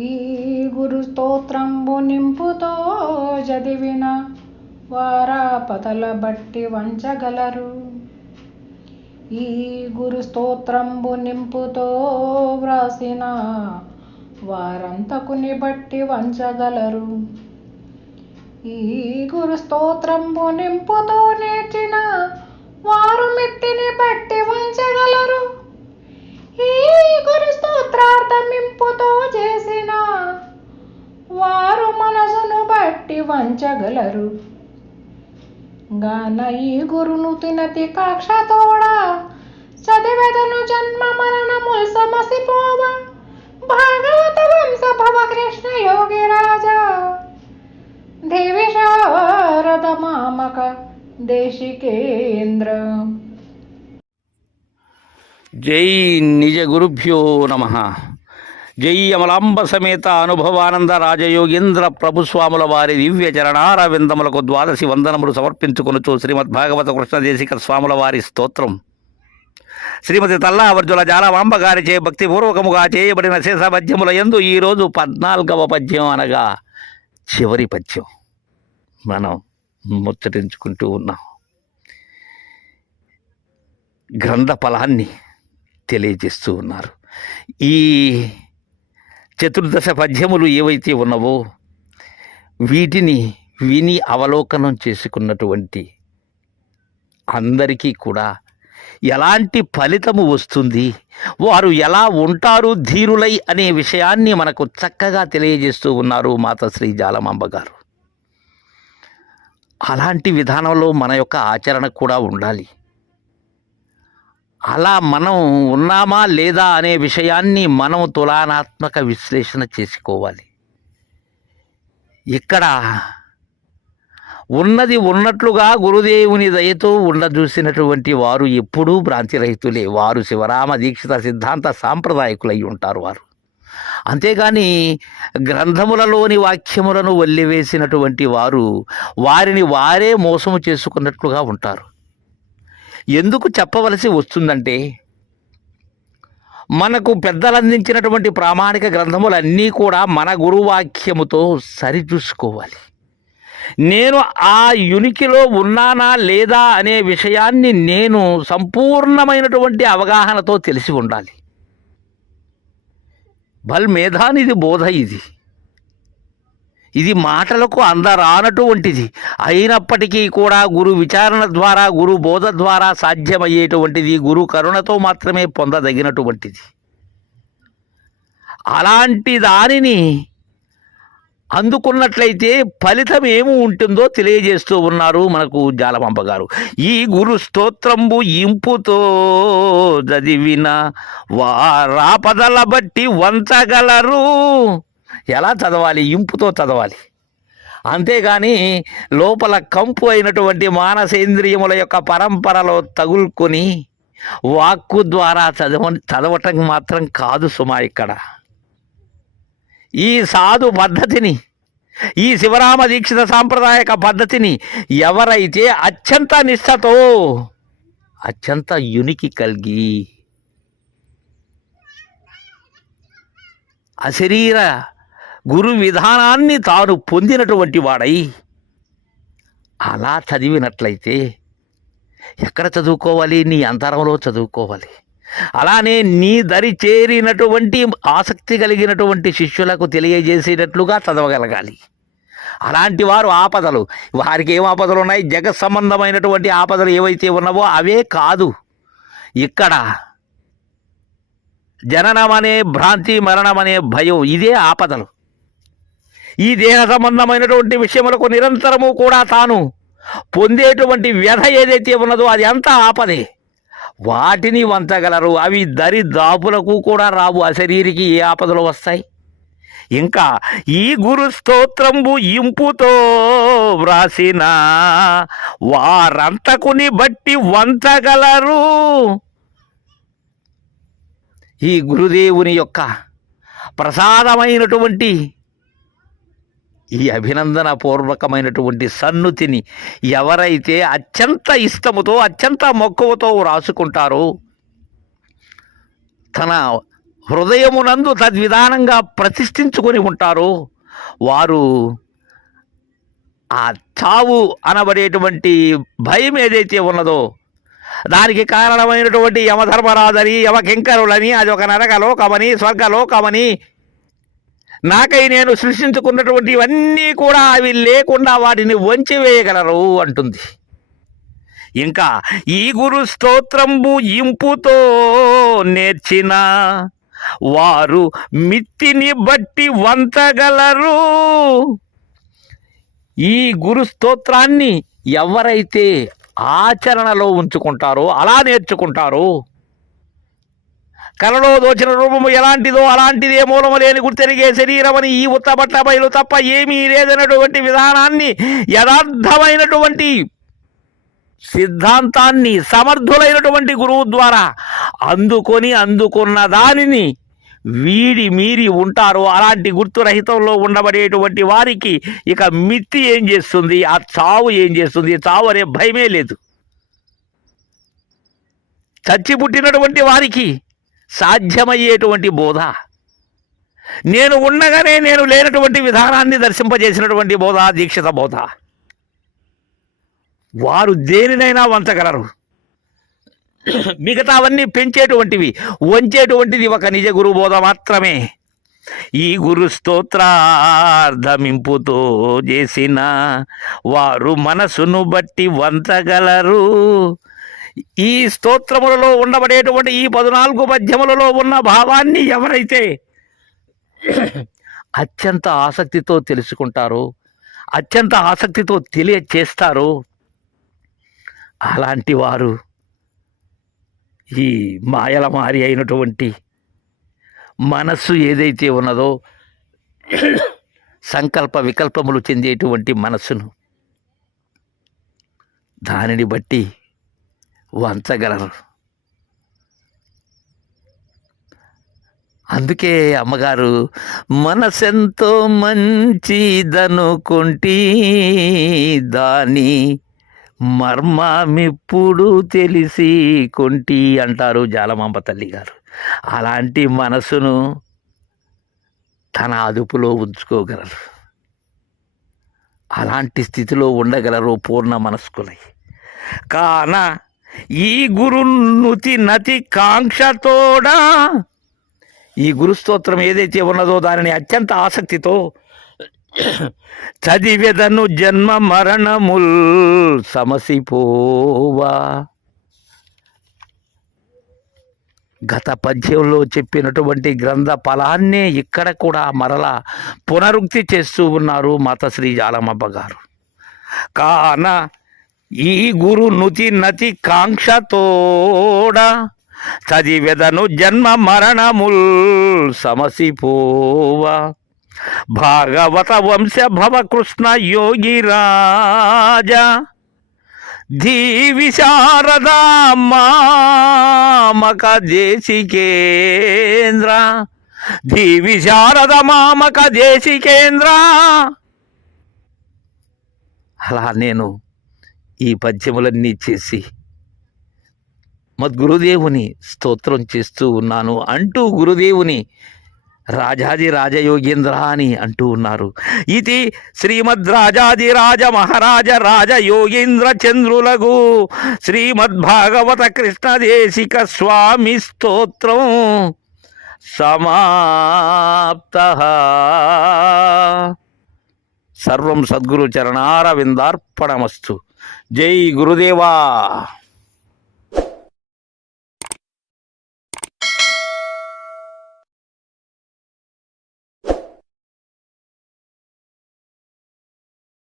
ఈ గురు స్తోత్రంబు నింపుతో చదివిన వారాపతల బట్టి వంచగలరు. ఈ గురు స్తోత్రంబు నింపుతో వ్రాసిన వారంతకుని బట్టి వంచగలరు. ఈ గురు స్తోత్రంబు నింపుతో నేర్చిన వారు మెత్తిని బట్టి ప్రార్థమింపుతో చేసిన వారు మనసును బట్టి వంచగలరు. గాన ఈ గురును తినతి కక్షతోడ చదివెదను జన్మ మరణముల్ సమసిపోవ. భాగవత వంశ భవ కృష్ణ యోగి రాజా దేవి శారద మామక దేశికేంద్ర. జై గురుభ్యో నమ. జై అమలాంబ సమేత అనుభవానంద రాజయోగేంద్ర ప్రభుస్వాముల వారి దివ్య చరణారవిందములకు ద్వాదశి వందనములు సమర్పించుకొనుచు శ్రీమద్ భాగవత కృష్ణదేశిక స్వాముల వారి స్తోత్రం. శ్రీమతి తల్లావర్జుల జాలవాంబ గారిచే భక్తిపూర్వకముగా చేయబడిన శేషపద్యముల ఎందు ఈరోజు పద్నాలుగవ పద్యం అనగా చివరి పద్యం. మనం ముచ్చటించుకుంటూ ఉన్నాం. గ్రంథ ఫలాన్ని తెలియజేస్తూ ఉన్నారు. ఈ చతుర్దశ పద్యములు ఏవైతే ఉన్నవో వీటిని విని అవలోకనం చేసుకున్నటువంటి అందరికీ కూడా ఎలాంటి ఫలితము వస్తుంది వారు ఎలా ఉంటారు ధీరులై అనే విషయాన్ని మనకు చక్కగా తెలియజేస్తూ ఉన్నారు మాతశ్రీ జాలమాంబ గారు. అలాంటి విధానంలో మన యొక్క ఆచరణ కూడా ఉండాలి. అలా మనం ఉన్నామా లేదా అనే విషయాన్ని మనం తులనాత్మక విశ్లేషణ చేసుకోవాలి. ఇక్కడ ఉన్నది ఉన్నట్లుగా గురుదేవుని దయతో ఉండ చూసినటువంటి వారు ఎప్పుడూ భ్రాంతిరహితులే వారు శివరామ దీక్షిత సిద్ధాంత సాంప్రదాయకులై ఉంటారు వారు. అంతేగాని గ్రంథములలోని వాక్యములను వల్లివేసినటువంటి వారు వారిని వారే మోసము చేసుకున్నట్లుగా ఉంటారు. ఎందుకు చెప్పవలసి వస్తుందంటే మనకు పెద్దలు అందించినటువంటి ప్రామాణిక గ్రంథములన్నీ కూడా మన గురువాక్యముతో సరిచూసుకోవాలి. నేను ఆ యునికిలో ఉన్నానా లేదా అనే విషయాన్ని నేను సంపూర్ణమైనటువంటి అవగాహనతో తెలిసి ఉండాలి. బల్ మేధానిది బోధ ఇది. ఇది మాటలకు అందరానటువంటిది అయినప్పటికీ కూడా గురు విచారణ ద్వారా గురు బోధ ద్వారా సాధ్యమయ్యేటువంటిది గురు కరుణతో మాత్రమే పొందదగినటువంటిది అలాంటి దానిని అందుకున్నట్లయితే ఫలితం ఏమి ఉంటుందో తెలియజేస్తూ ఉన్నారు మనకు జాలమంప గారు. ఈ గురు స్తోత్రంబు ఇంపుతో చదివిన వారాపదల బట్టి వంచగలరు. ఎలా చదవాలి? ఇంపుతో చదవాలి. అంతేగాని లోపల కంపు అయినటువంటి మానసేంద్రియముల యొక్క పరంపరలో తగులుకొని వాక్కు ద్వారా చదవ చదవటం మాత్రం కాదు సుమా ఇక్కడ. ఈ సాధు పద్ధతిని ఈ శివరామ దీక్షిత సాంప్రదాయక పద్ధతిని ఎవరైతే అత్యంత నిష్ఠతో అత్యంత యునికి కలిగి అశరీర గురు విధానాన్ని తాను పొందినటువంటి వాడై అలా చదివినట్లయితే ఎక్కడ చదువుకోవాలి? నీ అంతరంలో చదువుకోవాలి. అలానే నీ దరి చేరినటువంటి ఆసక్తి కలిగినటువంటి శిష్యులకు తెలియజేసేటట్లుగా చదవగలగాలి. అలాంటి వారు ఆపదలు. వారికి ఏం ఆపదలు ఉన్నాయి? జగత్ సంబంధమైనటువంటి ఆపదలు ఏవైతే ఉన్నావో అవే కాదు. ఇక్కడ జననం అనే భ్రాంతి మరణం అనే భయం ఇదే ఆపదలు. ఈ దేహ సంబంధమైనటువంటి విషయములకు నిరంతరము కూడా తాను పొందేటువంటి వ్యధ ఏదైతే ఉన్నదో అది అంతా ఆపదే. వాటిని వంచగలరు. అవి దరి దాపులకు కూడా రావు. అశరీరికి ఏ ఆపదలు వస్తాయి? ఇంకా ఈ గురు స్తోత్రంబు ఇంపుతో వ్రాసిన వారంతకుని బట్టి వంచగలరు. ఈ గురుదేవుని యొక్క ప్రసాదమైనటువంటి ఈ అభినందన పూర్వకమైనటువంటి సన్నుతిని ఎవరైతే అత్యంత ఇష్టముతో అత్యంత మక్కువతో రాసుకుంటారో తన హృదయమునందు తద్విధానంగా ప్రతిష్ఠించుకొని ఉంటారో వారు ఆ చావు అనబడేటువంటి భయం ఏదైతే ఉన్నదో దానికి కారణమైనటువంటి యమధర్మరాజని యమకింకరులని అది ఒక నరకలోకమని స్వర్గలోకమని నాకై నేను సృష్టించుకున్నటువంటి ఇవన్నీ కూడా అవి లేకుండా వాటిని వంచివేయగలరు అంటుంది. ఇంకా ఈ గురు స్తోత్రంబు ఇంపుతో నేర్చిన వారు మిత్తిని బట్టి వంచగలరు. ఈ గురు స్తోత్రాన్ని ఎవరైతే ఆచరణలో ఉంచుకుంటారో అలా నేర్చుకుంటారో కలలో దోచిన రూపము ఎలాంటిదో అలాంటిదే మూలము లేని గుర్తెరిగే శరీరమని ఈ ఉత్తబట్ల బయలు తప్ప ఏమీ లేదన్నటువంటి విధానాన్ని యథార్థమైనటువంటి సిద్ధాంతాన్ని సమర్థులైనటువంటి గురువు ద్వారా అందుకొని అందుకున్న దానిని వీడి మీరి ఉంటారో అలాంటి గుర్తురహితంలో ఉండబడేటువంటి వారికి ఇక మిత్తి ఏం చేస్తుంది? ఆ చావు ఏం చేస్తుంది? చావు అనే భయమే లేదు. చచ్చి పుట్టినటువంటి వారికి సాధ్యమయ్యేటువంటి బోధ. నేను ఉండగానే నేను లేనటువంటి విధానాన్ని దర్శింపజేసినటువంటి బోధ దీక్షిత బోధ. వారు దేనినైనా వంచగలరు. మిగతావన్నీ పెంచేటువంటివి వంచేటువంటిది ఒక నిజ గురు బోధ మాత్రమే. ఈ గురు స్తోత్రార్థమింపుతో చేసిన వారు మనసును బట్టి వంచగలరు. ఈ స్తోత్రములలో ఉండబడేటువంటి ఈ పద్నాలుగు పద్యములలో ఉన్న భావాన్ని ఎవరైతే అత్యంత ఆసక్తితో తెలుసుకుంటారో అత్యంత ఆసక్తితో తెలియచేస్తారో అలాంటి వారు ఈ మాయల మారి అయినటువంటి మనస్సు ఏదైతే ఉన్నదో సంకల్ప వికల్పములు చెందేటువంటి మనస్సును దానిని బట్టి వంచగలరు. అందుకే అమ్మగారు మనసెంతో మంచిదనుకుంటి దాని మర్మమిప్పుడు తెలిసి కొంటి అంటారు జాలమాంబ తల్లి గారు అలాంటి మనసును తన అదుపులో ఉంచుకోగలరు. అలాంటి స్థితిలో ఉండగలరు పూర్ణ మనస్కులై. కాన ఈ గురున్నుతి నతి కాంక్షతోడా? ఈ గురుస్తోత్రం ఏదైతే ఉన్నదో దానిని అత్యంత ఆసక్తితో చదివెదను జన్మ మరణముల్ సమసిపోవా. గత పద్యంలో చెప్పినటువంటి గ్రంథ ఫలాన్నే ఇక్కడ కూడా మరలా పునరుక్తి చేస్తూ ఉన్నారు మాతశ్రీ జాలమబ్బ గారు కాన ఈ గురు నుతి నతి కాంక్షతోడ చదివెదను జన్మ మరణముల్ సమసిపోవా. భాగవత వంశ భవ కృష్ణ యోగి రాజా. ధీ విశారద మామక దేశికేంద్ర ధీ విశారద మామక దేశికేంద్ర అలా నేను ఈ పద్యములన్నీ చేసి మద్గురుదేవుని స్తోత్రం చేస్తూ ఉన్నాను అంటూ గురుదేవుని రాజాది రాజయోగేంద్ర అని అంటూ ఉన్నారు. ఇది శ్రీమద్ రాజాది రాజ మహారాజ రాజయోగేంద్ర చంద్రులగు శ్రీమద్ భాగవత కృష్ణదేశిక స్వామి స్తోత్రం సమాప్త. సర్వం సద్గురు చరణారవిందార్పణమస్తు. జై గురుదేవా